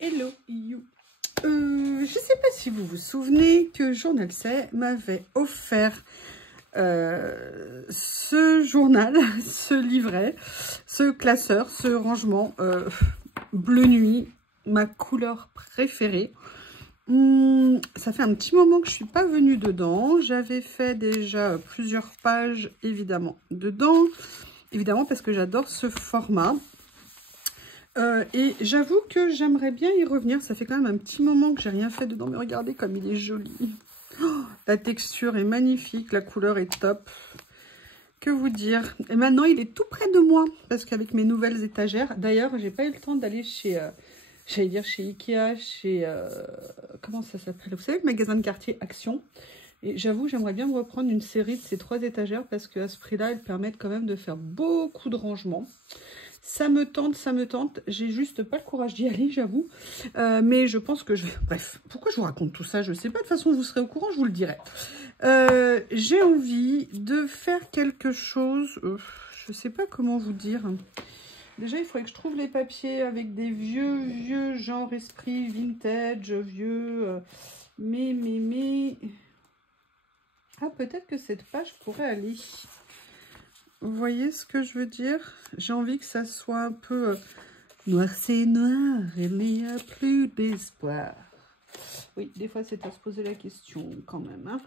Hello you. Je sais pas si vous vous souvenez que Journal C m'avait offert ce journal, ce livret, ce classeur, ce rangement bleu nuit, ma couleur préférée. Ça fait un petit moment que je suis pas venue dedans. J'avais fait déjà plusieurs pages évidemment dedans, évidemment parce que j'adore ce format. Et j'avoue que j'aimerais bien y revenir. Ça fait quand même un petit moment que j'ai rien fait dedans. Mais regardez comme il est joli. Oh, la texture est magnifique. La couleur est top. Que vous dire? Et maintenant, il est tout près de moi. Parce qu'avec mes nouvelles étagères... D'ailleurs, j'ai pas eu le temps d'aller chez... j'allais dire chez Ikea, chez... comment ça s'appelle? Vous savez, le magasin de quartier Action. Et j'avoue, j'aimerais bien me reprendre une série de ces 3 étagères. Parce qu'à ce prix-là, elles permettent quand même de faire beaucoup de rangements. Ça me tente, ça me tente. J'ai juste pas le courage d'y aller, j'avoue. Mais je pense que je vais... Bref, pourquoi je vous raconte tout ça? Je sais pas. De toute façon, vous serez au courant, je vous le dirai. J'ai envie de faire quelque chose. Je sais pas comment vous dire. Déjà, il faudrait que je trouve les papiers avec des vieux genre esprit vintage, vieux. Mais... Ah, peut-être que cette page pourrait aller... Vous voyez ce que je veux dire? J'ai envie que ça soit un peu noir, c'est noir, il n'y a plus d'espoir. Oui, des fois c'est à se poser la question quand même. Hein.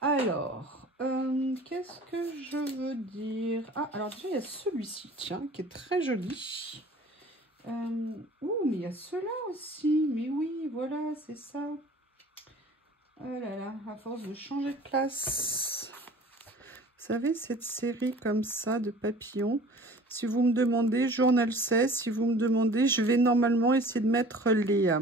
Alors, qu'est-ce que je veux dire? Ah, alors déjà il y a celui-ci, tiens, qui est très joli. Ouh, mais il y a ceux-là aussi. Mais oui, voilà, c'est ça. Oh là là, à force de changer de place. Vous savez, cette série comme ça de papillons, si vous me demandez, Journal C, si vous me demandez, je vais normalement essayer de mettre les,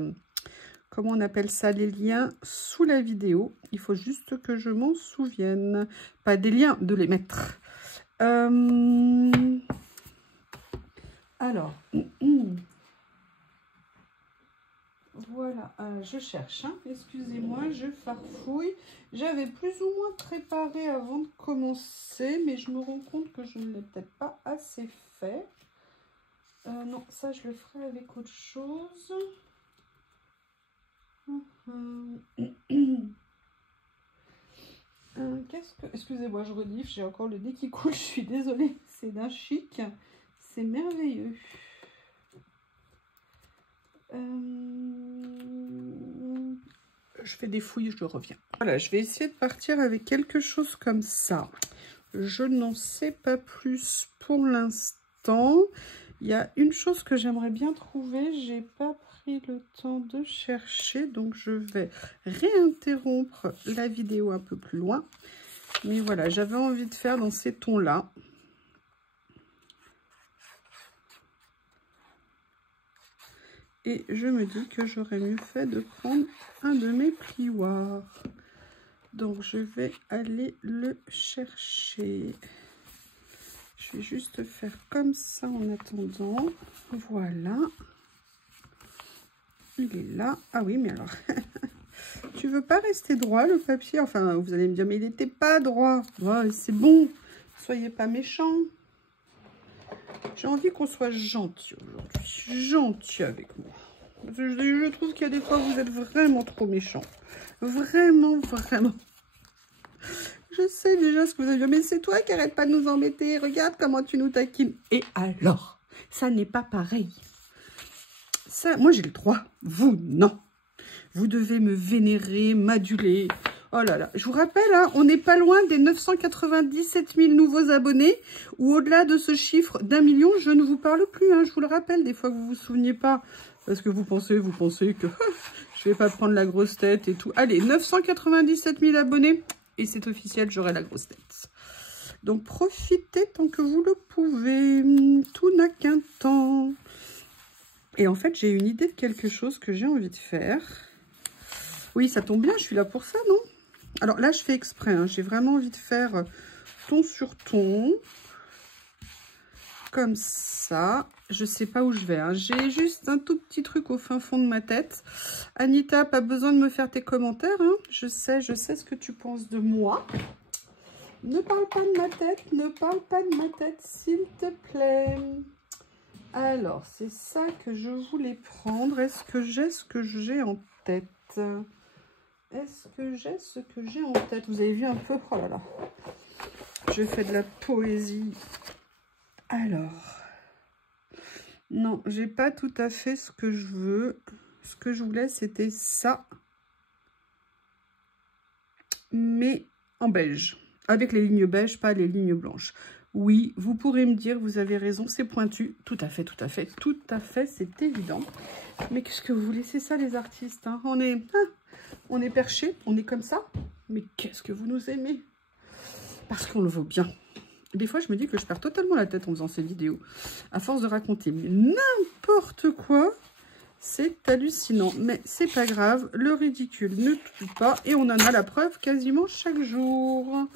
comment on appelle ça, les liens sous la vidéo. Il faut juste que je m'en souvienne. Pas des liens, de les mettre. Alors, voilà, je cherche, hein. Excusez-moi, je farfouille. J'avais plus ou moins préparé avant de commencer, mais je me rends compte que je ne l'ai peut-être pas assez fait. Non, ça je le ferai avec autre chose. Qu'est-ce que... Excusez-moi, je renifle, j'ai encore le nez qui coule, je suis désolée. C'est d'un chic, c'est merveilleux. Je fais des fouilles, je reviens. Voilà, je vais essayer de partir avec quelque chose comme ça. Je n'en sais pas plus pour l'instant. Il y a une chose que j'aimerais bien trouver. J'ai pas pris le temps de chercher, donc je vais réinterrompre la vidéo un peu plus loin. Mais voilà, j'avais envie de faire dans ces tons-là. Et je me dis que j'aurais mieux fait de prendre un de mes plioirs. Donc, je vais aller le chercher. Je vais juste faire comme ça en attendant. Voilà. Il est là. Ah oui, mais alors... tu veux pas rester droit, le papier? Enfin, vous allez me dire, mais il n'était pas droit. Ouais, c'est bon. Soyez pas méchants. J'ai envie qu'on soit gentil aujourd'hui. Gentil avec moi. Je trouve qu'il y a des fois, vous êtes vraiment trop méchants. Vraiment, vraiment. Je sais déjà ce que vous avez dit. Mais c'est toi qui arrête pas de nous embêter. Regarde comment tu nous taquines. Et alors, ça n'est pas pareil. Ça, moi, j'ai le droit. Vous, non. Vous devez me vénérer, m'aduler. Oh là là. Je vous rappelle, hein, on n'est pas loin des 997 000 nouveaux abonnés. Ou au-delà de ce chiffre d'1 million, je ne vous parle plus. Hein, je vous le rappelle, des fois que vous ne vous souveniez pas. Parce que vous pensez que je vais pas prendre la grosse tête et tout. Allez, 997 000 abonnés. Et c'est officiel, j'aurai la grosse tête. Donc, profitez tant que vous le pouvez. Tout n'a qu'un temps. Et en fait, j'ai une idée de quelque chose que j'ai envie de faire. Oui, ça tombe bien, je suis là pour ça, non? Alors là, je fais exprès. Hein, j'ai vraiment envie de faire ton sur ton. Comme ça. Je sais pas où je vais. Hein. J'ai juste un tout petit truc au fin fond de ma tête. Anita, pas besoin de me faire tes commentaires. Hein. Je sais ce que tu penses de moi. Ne parle pas de ma tête. Ne parle pas de ma tête, s'il te plaît. Alors, c'est ça que je voulais prendre. Est-ce que j'ai ce que j'ai en tête? Est-ce que j'ai ce que j'ai en tête? Vous avez vu un peu? Oh là là. Je fais de la poésie. Alors. Non, j'ai pas tout à fait ce que je veux. Ce que je voulais, c'était ça. Mais en beige. Avec les lignes beige, pas les lignes blanches. Oui, vous pourrez me dire, vous avez raison, c'est pointu. Tout à fait, tout à fait, tout à fait, c'est évident. Mais qu'est-ce que vous voulez? C'est ça les artistes, hein. On est perchés, on est comme ça. Mais qu'est-ce que vous nous aimez? Parce qu'on le vaut bien. Des fois, je me dis que je perds totalement la tête en faisant ces vidéos. À force de raconter n'importe quoi, c'est hallucinant. Mais c'est pas grave, le ridicule ne tue pas. Et on en a la preuve quasiment chaque jour.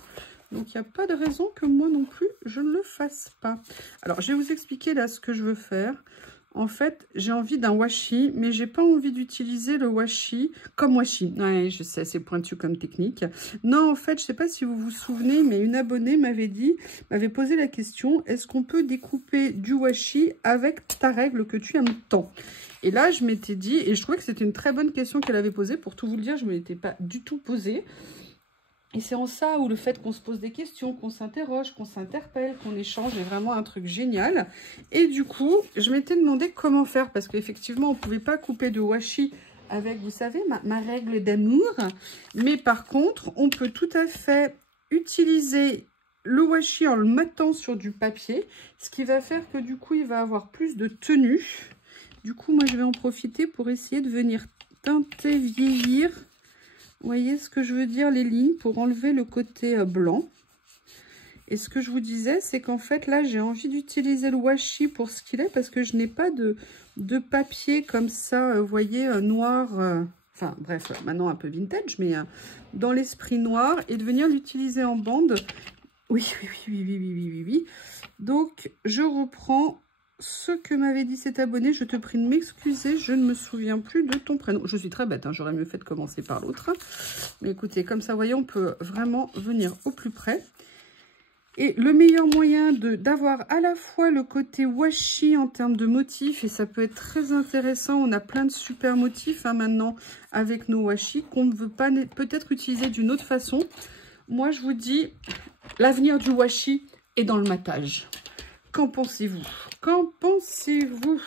Donc, il n'y a pas de raison que moi non plus, je ne le fasse pas. Alors, je vais vous expliquer là ce que je veux faire. En fait, j'ai envie d'un washi, mais j'ai pas envie d'utiliser le washi comme washi. Ouais, je sais, c'est pointu comme technique. Non, en fait, je sais pas si vous vous souvenez, mais une abonnée m'avait posé la question, est-ce qu'on peut découper du washi avec ta règle que tu aimes tant? Et là, je m'étais dit, et je trouvais que c'était une très bonne question qu'elle avait posée. Pour tout vous le dire, je ne me l'étais pas du tout posée. Et c'est en ça où le fait qu'on se pose des questions, qu'on s'interroge, qu'on s'interpelle, qu'on échange est vraiment un truc génial. Et du coup, je m'étais demandé comment faire parce qu'effectivement, on ne pouvait pas couper de washi avec, vous savez, ma règle d'amour. Mais par contre, on peut tout à fait utiliser le washi en le mettant sur du papier, ce qui va faire que du coup, il va avoir plus de tenue. Du coup, moi, je vais en profiter pour essayer de venir teinter, vieillir. Vous voyez ce que je veux dire, les lignes, pour enlever le côté blanc. Et ce que je vous disais, c'est qu'en fait, là, j'ai envie d'utiliser le washi pour ce qu'il est, parce que je n'ai pas de papier comme ça, vous voyez, noir, enfin, bref, maintenant un peu vintage, mais dans l'esprit noir, et de venir l'utiliser en bande. Oui. Donc, je reprends ce que m'avait dit cet abonné. Je te prie de m'excuser, je ne me souviens plus de ton prénom. Je suis très bête, hein, j'aurais mieux fait de commencer par l'autre. Mais écoutez, comme ça, voyez, on peut vraiment venir au plus près. Et le meilleur moyen d'avoir à la fois le côté washi en termes de motifs, et ça peut être très intéressant, on a plein de super motifs hein, maintenant avec nos washi qu'on ne veut pas peut-être utiliser d'une autre façon. Moi, je vous dis, l'avenir du washi est dans le matage. Qu'en pensez-vous? Qu'en pensez-vous?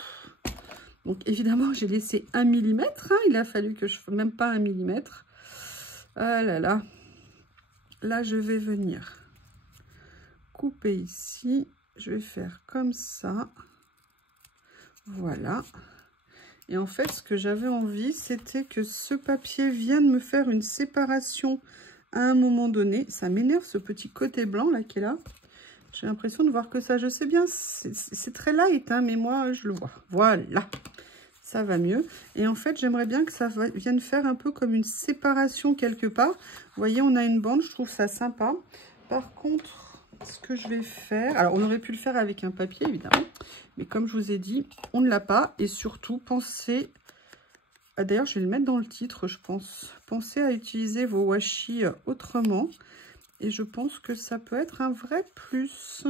Donc, évidemment, j'ai laissé 1 mm. Hein, il a fallu que je fasse même pas 1 mm. Ah là là. Là, je vais venir couper ici. Je vais faire comme ça. Voilà. Et en fait, ce que j'avais envie, c'était que ce papier vienne me faire une séparation à un moment donné. Ça m'énerve, ce petit côté blanc là qui est là. J'ai l'impression de voir que ça, je sais bien, c'est très light, hein, mais moi, je le vois. Voilà, ça va mieux. Et en fait, j'aimerais bien que ça vienne faire un peu comme une séparation quelque part. Vous voyez, on a une bande, je trouve ça sympa. Par contre, ce que je vais faire... Alors, on aurait pu le faire avec un papier, évidemment. Mais comme je vous ai dit, on ne l'a pas. Et surtout, pensez... Ah, d'ailleurs, je vais le mettre dans le titre, je pense. Pensez à utiliser vos washi autrement. Et je pense que ça peut être un vrai plus.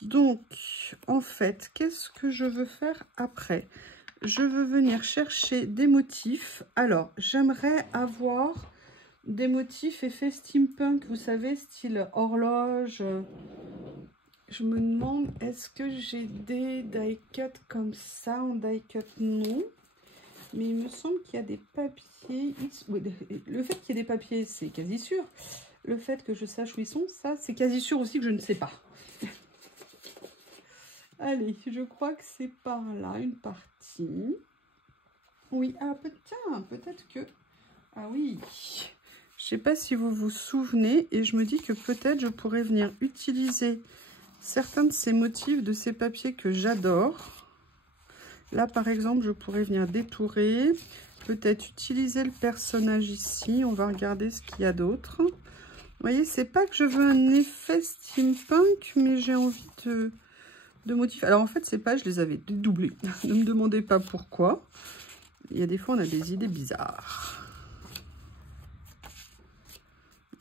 Donc, en fait, qu'est-ce que je veux faire après? Je veux venir chercher des motifs. Alors, j'aimerais avoir des motifs effet steampunk, vous savez, style horloge. Je me demande, est-ce que j'ai des die-cut comme ça? En die-cut, non. Mais il me semble qu'il y a des papiers. Oui, le fait qu'il y ait des papiers, c'est quasi sûr. Le fait que je sache où ils sont, ça, c'est quasi sûr aussi que je ne sais pas. Allez, je crois que c'est par là, une partie. Oui, ah, tiens, peut-être que... Ah oui, je ne sais pas si vous vous souvenez, et je me dis que peut-être je pourrais venir utiliser certains de ces motifs, de ces papiers que j'adore. Là, par exemple, je pourrais venir détourer, peut-être utiliser le personnage ici. On va regarder ce qu'il y a d'autre. Vous voyez, c'est pas que je veux un effet steampunk, mais j'ai envie de motifs. Alors, en fait, ces pages, je les avais dédoublées. Ne me demandez pas pourquoi. Il y a des fois, on a des idées bizarres.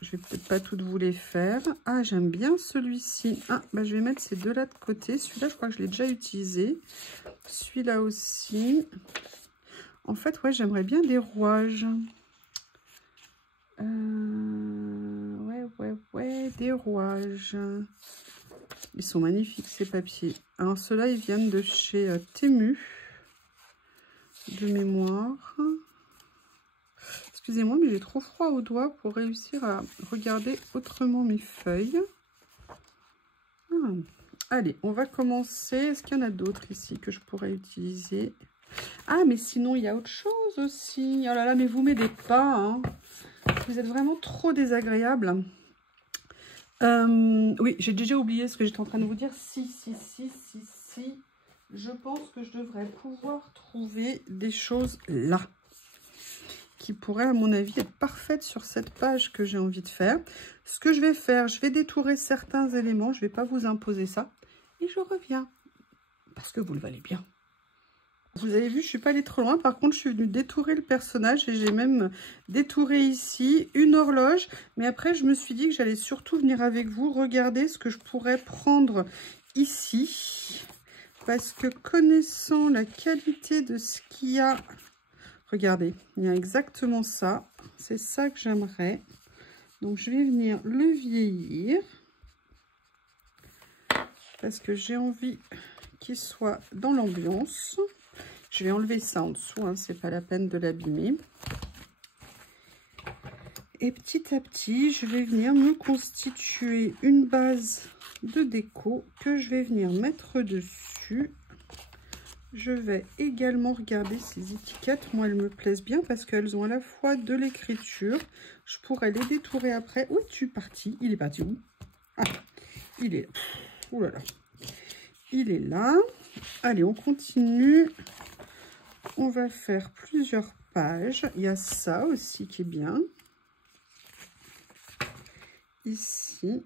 je vais peut-être pas toutes vous les faire. Ah, j'aime bien celui-ci. Ah, bah, je vais mettre ces deux-là de côté. Celui-là, je crois que je l'ai déjà utilisé. Celui-là aussi. En fait, ouais, j'aimerais bien des rouages. Ouais, des rouages. Ils sont magnifiques, ces papiers. Alors, ceux-là, ils viennent de chez Temu, de mémoire. Excusez-moi, mais j'ai trop froid aux doigts pour réussir à regarder autrement mes feuilles. Ah. Allez, on va commencer. Est-ce qu'il y en a d'autres ici que je pourrais utiliser? Ah, mais sinon, il y a autre chose aussi. Oh là là, mais vous m'aidez pas, hein. Vous êtes vraiment trop désagréable. Oui, j'ai déjà oublié ce que j'étais en train de vous dire. Si. Je pense que je devrais pouvoir trouver des choses là, qui pourraient, à mon avis, être parfaites sur cette page que j'ai envie de faire. Ce que je vais faire, je vais détourer certains éléments. Je ne vais pas vous imposer ça. Et je reviens. Parce que vous le valez bien. Vous avez vu, je ne suis pas allée trop loin. Par contre, je suis venue détourer le personnage. Et j'ai même détouré ici une horloge. Mais après, je me suis dit que j'allais surtout venir avec vous regarder ce que je pourrais prendre ici. Parce que connaissant la qualité de ce qu'il y a... Regardez, il y a exactement ça. C'est ça que j'aimerais. Donc, je vais venir le vieillir. Parce que j'ai envie qu'il soit dans l'ambiance. Je vais enlever ça en dessous, hein, c'est pas la peine de l'abîmer. Et petit à petit, je vais venir me constituer une base de déco que je vais venir mettre dessus. Je vais également regarder ces étiquettes. Moi, elles me plaisent bien parce qu'elles ont à la fois de l'écriture. Je pourrais les détourer après. Où es-tu parti? Il est parti où? Ah, il est là. Ouh là là. Il est là. Allez, on continue. On va faire plusieurs pages. Il y a ça aussi qui est bien. Ici.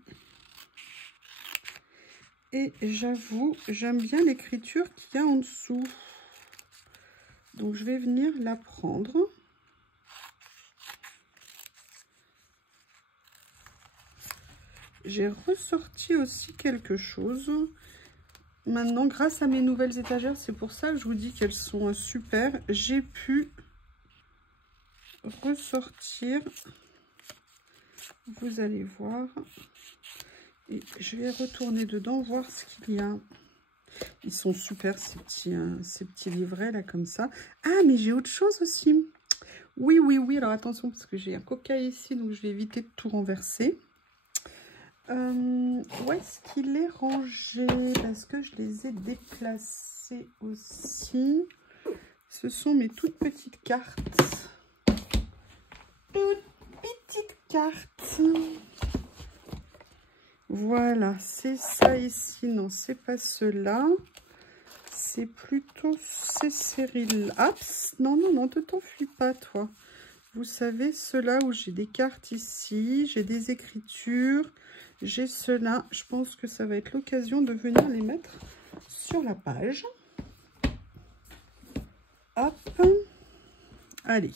Et j'avoue, j'aime bien l'écriture qu'il y a en dessous. Donc, je vais venir la prendre. J'ai ressorti aussi quelque chose. Maintenant, grâce à mes nouvelles étagères, c'est pour ça que je vous dis qu'elles sont super. J'ai pu ressortir. Vous allez voir. Et je vais retourner dedans, voir ce qu'il y a. Ils sont super, ces petits livrets là, comme ça. Ah, mais j'ai autre chose aussi. Oui. Alors attention, parce que j'ai un coca ici, donc je vais éviter de tout renverser. Où est-ce qu'il est rangé? Parce que je les ai déplacés aussi. Ce sont mes toutes petites cartes. Toutes petites cartes. Voilà, c'est ça ici. Non, c'est pas cela. C'est plutôt ces séries-là. Ah, non, ne t'enfuis pas, toi. Vous savez, ceux-là où j'ai des cartes ici, j'ai des écritures, j'ai cela. Je pense que ça va être l'occasion de venir les mettre sur la page. Hop. Allez.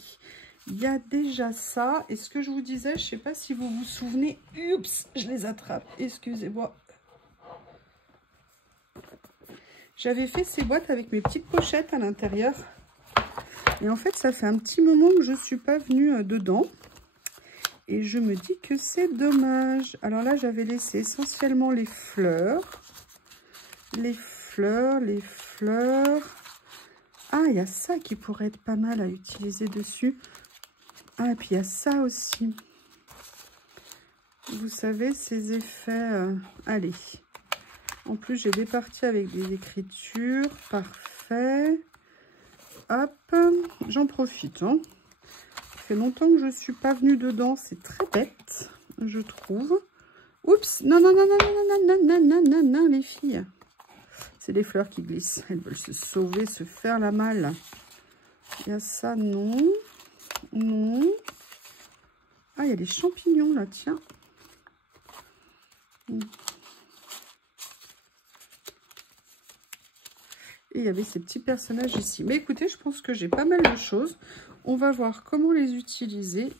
Il y a déjà ça. Et ce que je vous disais, je ne sais pas si vous vous souvenez. Oups, je les attrape. Excusez-moi. J'avais fait ces boîtes avec mes petites pochettes à l'intérieur. Et en fait, ça fait un petit moment que je ne suis pas venue dedans. Et je me dis que c'est dommage. Alors là, j'avais laissé essentiellement les fleurs. Les fleurs. Ah, il y a ça qui pourrait être pas mal à utiliser dessus. Ah, et puis il y a ça aussi. Vous savez, ces effets... allez. En plus, j'ai des parties avec des écritures. Parfait. Hop. J'en profite. Hein. Ça fait longtemps que je ne suis pas venue dedans. C'est très bête, je trouve. Oups. Non, les filles. C'est des fleurs qui glissent. Elles veulent se sauver, se faire la malle. Il y a ça, non. Non. Ah, il y a des champignons là, tiens. Et il y avait ces petits personnages ici. Mais écoutez, je pense que j'ai pas mal de choses. On va voir comment les utiliser.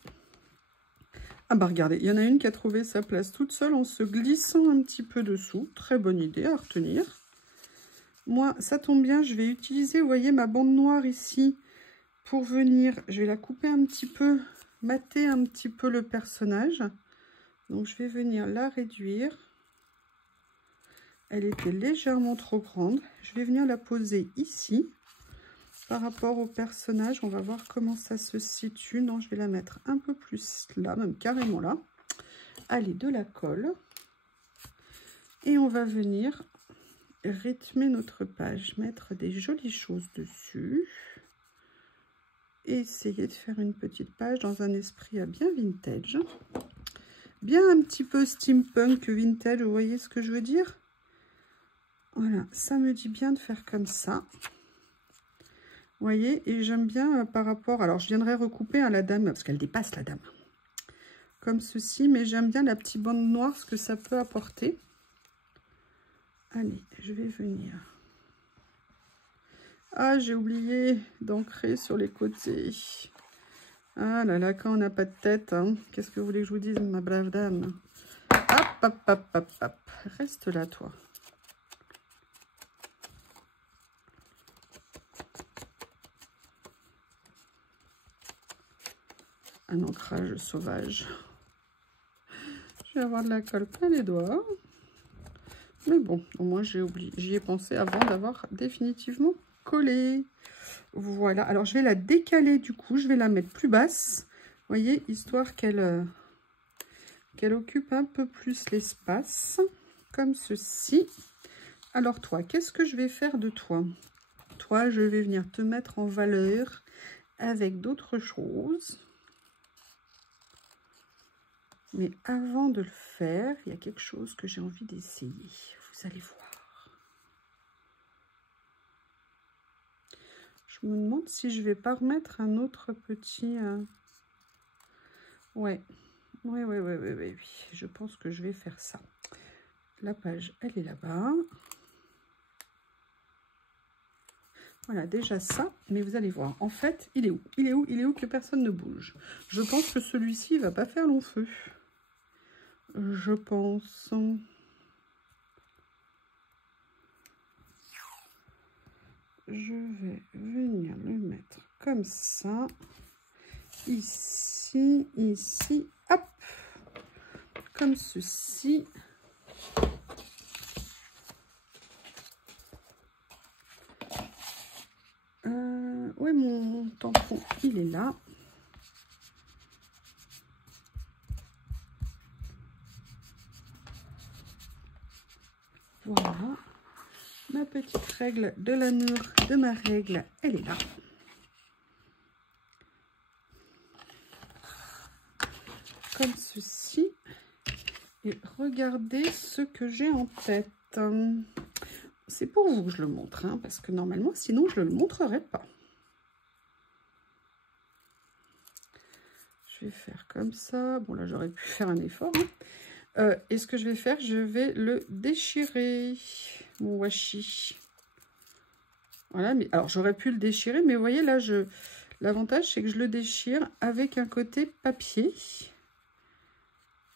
Ah bah regardez, il y en a une qui a trouvé sa place toute seule en se glissant un petit peu dessous. Très bonne idée à retenir. Moi, ça tombe bien, je vais utiliser, vous voyez, ma bande noire ici pour venir. Je vais la couper un petit peu, mater un petit peu le personnage. Donc, je vais venir la réduire. Elle était légèrement trop grande. Je vais venir la poser ici. Par rapport au personnage, on va voir comment ça se situe. Non, je vais la mettre un peu plus là, même carrément là. Allez, de la colle. Et on va venir rythmer notre page, mettre des jolies choses dessus. Et essayer de faire une petite page dans un esprit bien vintage. Bien un petit peu steampunk vintage, vous voyez ce que je veux dire? Voilà, ça me dit bien de faire comme ça. Vous voyez, et j'aime bien par rapport... Alors, je viendrai recouper à la dame, parce qu'elle dépasse la dame. Comme ceci, mais j'aime bien la petite bande noire, ce que ça peut apporter. Allez, je vais venir. Ah, j'ai oublié d'ancrer sur les côtés. Ah là là, quand on n'a pas de tête, hein, qu'est-ce que vous voulez que je vous dise, ma brave dame? Hop, hop, hop, hop, hop. Reste là, toi. Un ancrage sauvage. Je vais avoir de la colle plein les doigts. Mais bon, au moins j'ai oublié. J'y ai pensé avant d'avoir définitivement collé. Voilà. Alors je vais la décaler du coup. Je vais la mettre plus basse. Vous voyez, histoire qu'elle occupe un peu plus l'espace. Comme ceci. Alors toi, qu'est-ce que je vais faire de toi? Toi, je vais venir te mettre en valeur avec d'autres choses. Mais avant de le faire, il y a quelque chose que j'ai envie d'essayer. Vous allez voir. Je me demande si je vais pas remettre un autre petit... Ouais. Oui. Je pense que je vais faire ça. La page, elle est là-bas. Voilà, déjà ça. Mais vous allez voir. En fait, il est où? Il est où que personne ne bouge? Je pense que celui-ci, il va pas faire long feu. Je pense. Je vais venir le mettre comme ça. Ici, ici, hop. Comme ceci. Ouais, mon tampon, il est là. Voilà. Ma petite règle de l'amour de ma règle, elle est là. Comme ceci. Et regardez ce que j'ai en tête. C'est pour vous que je le montre, hein, parce que normalement, sinon, je ne le montrerai pas. Je vais faire comme ça. Bon, là, j'aurais pu faire un effort. Hein. Et ce que je vais faire, je vais le déchirer, mon washi. Voilà, mais alors, j'aurais pu le déchirer, mais vous voyez, là, l'avantage, c'est que je le déchire avec un côté papier.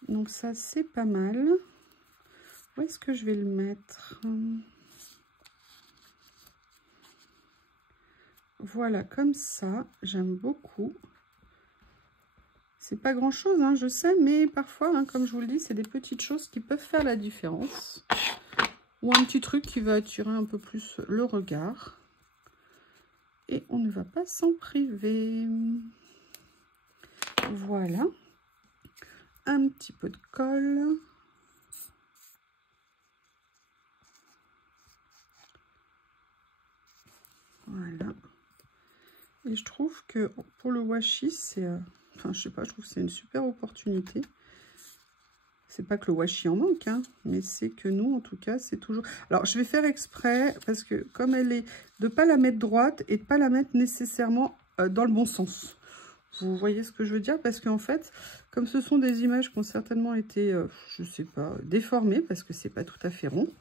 Donc, ça, c'est pas mal. Où est-ce que je vais le mettre? Voilà, comme ça, j'aime beaucoup. C'est pas grand chose, hein, je sais, mais parfois, hein, comme je vous le dis, c'est des petites choses qui peuvent faire la différence. Ou un petit truc qui va attirer un peu plus le regard. Et on ne va pas s'en priver. Voilà. Un petit peu de colle. Voilà. Et je trouve que pour le washi, c'est... Enfin, je sais pas, je trouve que c'est une super opportunité. C'est pas que le washi en manque, hein, mais c'est que nous, en tout cas, c'est toujours... Alors, je vais faire exprès, parce que comme elle est, de pas la mettre droite et de pas la mettre nécessairement dans le bon sens. Vous voyez ce que je veux dire? Parce qu'en fait, comme ce sont des images qui ont certainement été, je sais pas, déformées, parce que c'est pas tout à fait rond,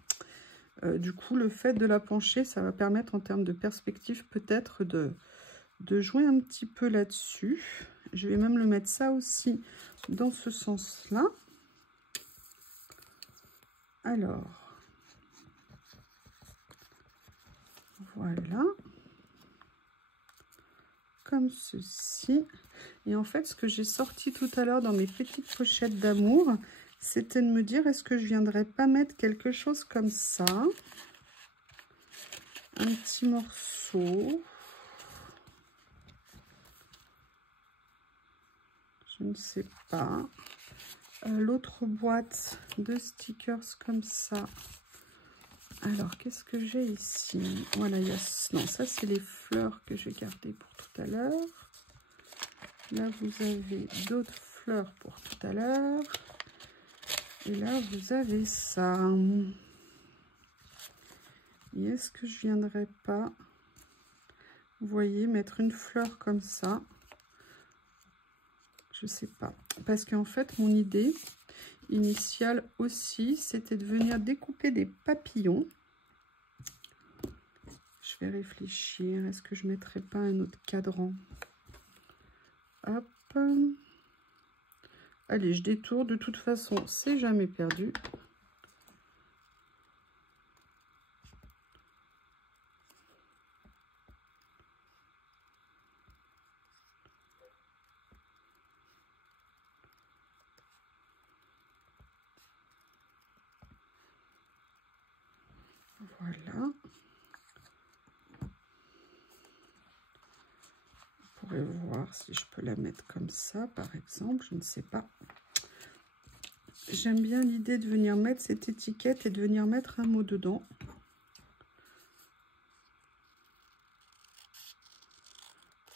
du coup, le fait de la pencher, ça va permettre en termes de perspective peut-être de jouer un petit peu là-dessus. Je vais même le mettre ça aussi dans ce sens-là. Alors, voilà. Comme ceci. Et en fait, ce que j'ai sorti tout à l'heure dans mes petites pochettes d'amour, c'était de me dire, est-ce que je viendrais pas mettre quelque chose comme ça? Un petit morceau. Je ne sais pas. L'autre boîte de stickers comme ça. Alors, qu'est-ce que j'ai ici? Voilà, il y a... Non, ça, c'est les fleurs que je vais garder pour tout à l'heure. Là, vous avez d'autres fleurs pour tout à l'heure. Et là, vous avez ça. Et est-ce que je viendrai pas, vous voyez, mettre une fleur comme ça? Je sais pas. Parce qu'en fait, mon idée initiale aussi, c'était de venir découper des papillons. Je vais réfléchir. Est-ce que je mettrais pas un autre cadran? Hop. Allez, je détourne. De toute façon, c'est jamais perdu. Voilà. On pourrait voir si je peux la mettre comme ça, par exemple. Je ne sais pas. J'aime bien l'idée de venir mettre cette étiquette et de venir mettre un mot dedans.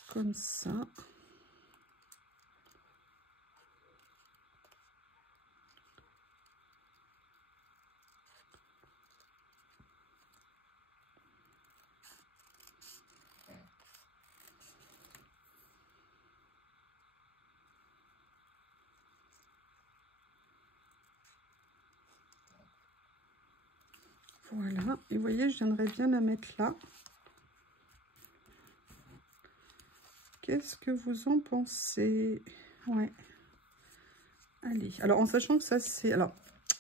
Comme ça. Voilà, et vous voyez, je viendrais bien la mettre là. Qu'est-ce que vous en pensez? Ouais. Allez, alors en sachant que ça c'est... Alors,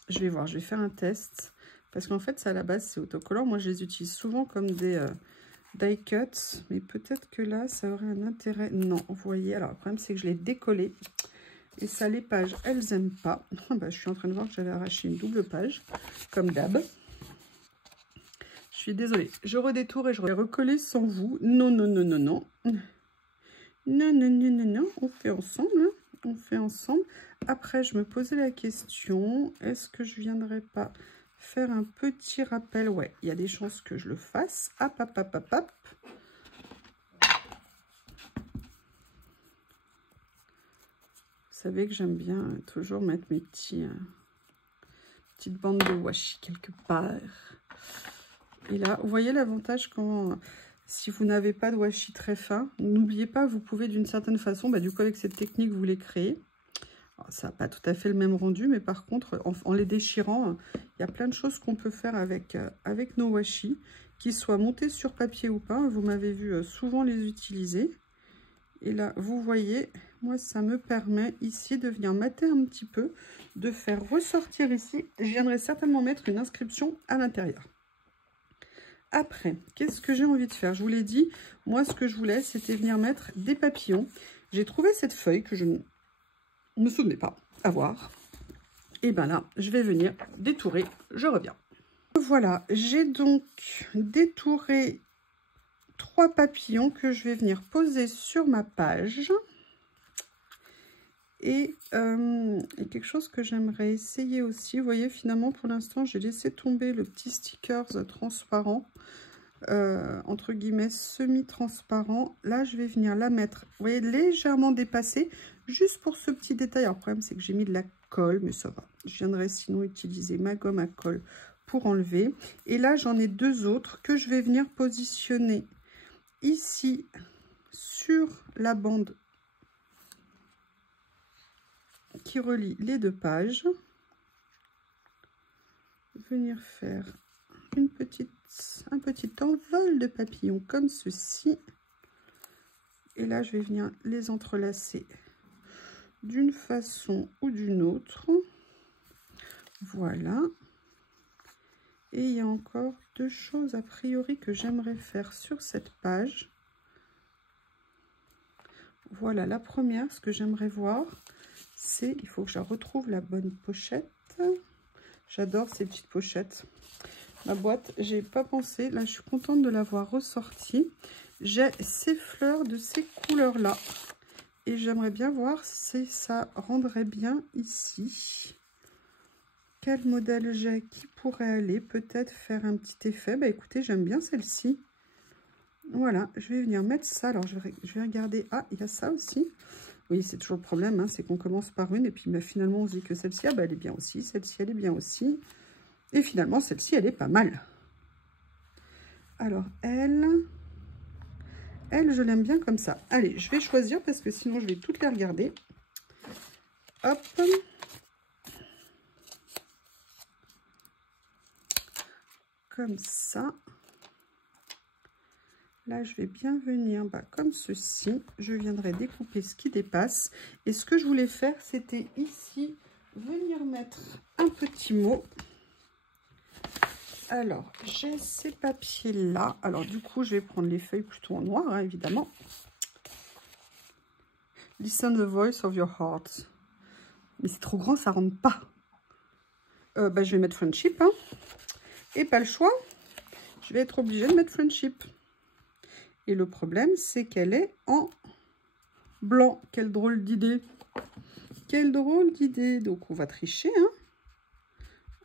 je vais voir, je vais faire un test. Parce qu'en fait, ça à la base, c'est autocollant. Moi, je les utilise souvent comme des die cuts. Mais peut-être que là, ça aurait un intérêt. Non, vous voyez, alors le problème, c'est que je l'ai décollé. Et ça, les pages, elles n'aiment pas. Bah, je suis en train de voir que j'avais arraché une double page, comme d'hab. Je suis désolée. Je redétourne et je vais recoller sans vous. Non, non, non, non, non. Non, non, non, non, non. On fait ensemble. Hein. On fait ensemble. Après, je me posais la question. Est-ce que je viendrais pas faire un petit rappel? Ouais, il y a des chances que je le fasse. Hop, hop, hop, hop, hop. Vous savez que j'aime bien toujours mettre mes petites bandes de washi quelque part. Et là, vous voyez l'avantage quand, si vous n'avez pas de washi très fin, n'oubliez pas, vous pouvez d'une certaine façon, du coup avec cette technique, vous les créez. Alors, ça n'a pas tout à fait le même rendu, mais par contre, en les déchirant, il y a plein de choses qu'on peut faire avec nos washi, qu'ils soient montés sur papier ou pas. Vous m'avez vu souvent les utiliser. Et là, vous voyez, moi, ça me permet ici de venir mater un petit peu, de faire ressortir ici. Je viendrai certainement mettre une inscription à l'intérieur. Après, qu'est-ce que j'ai envie de faire? Je vous l'ai dit, moi, ce que je voulais, c'était venir mettre des papillons. J'ai trouvé cette feuille que je ne me souvenais pas avoir. Et bien là, je vais venir détourer. Je reviens. Voilà, j'ai donc détouré 3 papillons que je vais venir poser sur ma page. Et quelque chose que j'aimerais essayer aussi, vous voyez, finalement, pour l'instant, j'ai laissé tomber le petit stickers transparent, entre guillemets, semi-transparent. Là, je vais venir la mettre, vous voyez, légèrement dépassée, juste pour ce petit détail. Alors, le problème, c'est que j'ai mis de la colle, mais ça va. Je viendrai sinon utiliser ma gomme à colle pour enlever. Et là, j'en ai 2 autres que je vais venir positionner ici sur la bande qui relie les 2 pages. Venir faire un petit envol de papillons comme ceci. Et là, je vais venir les entrelacer d'une façon ou d'une autre. Voilà. Et il y a encore deux choses a priori que j'aimerais faire sur cette page. Voilà, la première, ce que j'aimerais voir, c'est, il faut que je retrouve la bonne pochette. J'adore ces petites pochettes. La boîte, j'ai pas pensé, là je suis contente de l'avoir ressortie. J'ai ces fleurs de ces couleurs-là. Et j'aimerais bien voir si ça rendrait bien ici. Quel modèle j'ai qui pourrait aller peut-être faire un petit effet. Bah écoutez, j'aime bien celle-ci. Voilà, je vais venir mettre ça. Alors, je vais regarder. Ah, il y a ça aussi. Oui, c'est toujours le problème, hein, c'est qu'on commence par une et puis bah, finalement, on se dit que celle-ci, ah, bah, elle est bien aussi. Celle-ci, elle est bien aussi. Et finalement, celle-ci, elle est pas mal. Alors, elle, je l'aime bien comme ça. Allez, je vais choisir parce que sinon, je vais toutes les regarder. Hop. Comme ça. Là, je vais bien venir comme ceci. Je viendrai découper ce qui dépasse. Et ce que je voulais faire, c'était ici, venir mettre un petit mot. Alors, j'ai ces papiers-là. Alors, du coup, je vais prendre les feuilles plutôt en noir, hein, évidemment. Listen the voice of your heart. Mais c'est trop grand, ça ne rentre pas. Je vais mettre Friendship. Hein. Et pas le choix. Je vais être obligée de mettre Friendship. Et le problème, c'est qu'elle est en blanc. Quelle drôle d'idée. Quelle drôle d'idée. Donc, on va tricher. Hein.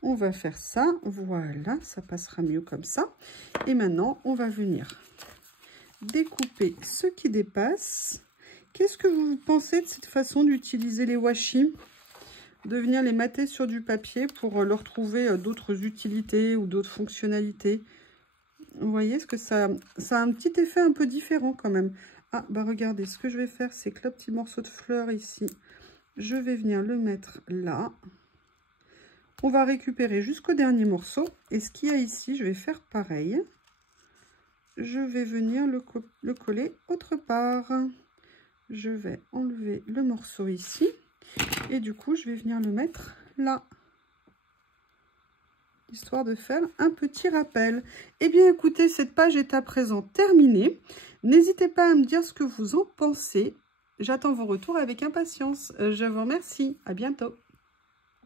On va faire ça. Voilà, ça passera mieux comme ça. Et maintenant, on va venir découper ce qui dépasse. Qu'est-ce que vous pensez de cette façon d'utiliser les washi? De venir les mater sur du papier pour leur trouver d'autres utilités ou d'autres fonctionnalités. Vous voyez, ce que ça a un petit effet un peu différent quand même. Ah, bah regardez, ce que je vais faire, c'est que le petit morceau de fleur ici, je vais venir le mettre là. On va récupérer jusqu'au dernier morceau. Et ce qu'il y a ici, je vais faire pareil. Je vais venir le coller autre part. Je vais enlever le morceau ici. Et du coup, je vais venir le mettre là. Histoire de faire un petit rappel. Eh bien, écoutez, cette page est à présent terminée. N'hésitez pas à me dire ce que vous en pensez. J'attends vos retours avec impatience. Je vous remercie. À bientôt.